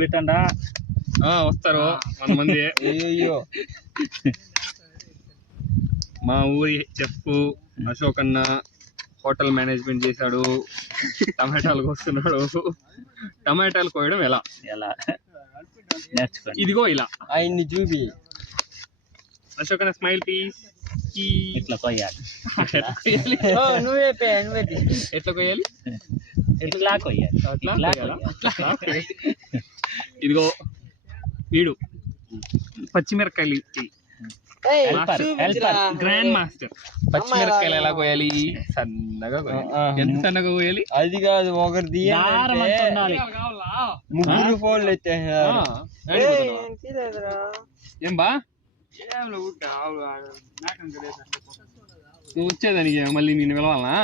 పెట్టండా వస్తారు 100 మంది. అయ్యో మా ఊరి చెఫ్ అశోక్ అన్న హోటల్ మేనేజ్మెంట్ చేశాడు. టమాటాలు కోస్తున్నాడు. టమాటాలు కోయడం ఎలా నేర్చుకోండి. ఇదిగో ఇలా ఆయన్ని చూపి అశోక్ అన్న స్మైల్ పీస్. ఇట్లా కొయ్యాలి. నువ్వే ఎట్లా కొయ్యాలి? ఇట్లా కొయ్యాలి. అట్లా ఇట్లా కొయ్యాలా? కొయ్యాలి. ఇదిగో వీడు పచ్చిమిరకాయలు గ్రాండ్ మాస్టర్. పచ్చిమిరకాయలు ఎలా కోయాలి? సన్నగా కోయాలి. ఎంత సన్నగా కోయాలి? అది కాదు ఒకటి ముగ్గురు ఫోన్లు ఏం బా నువ్వు వచ్చేదానికి మళ్ళీ నేను పిలవాలనా?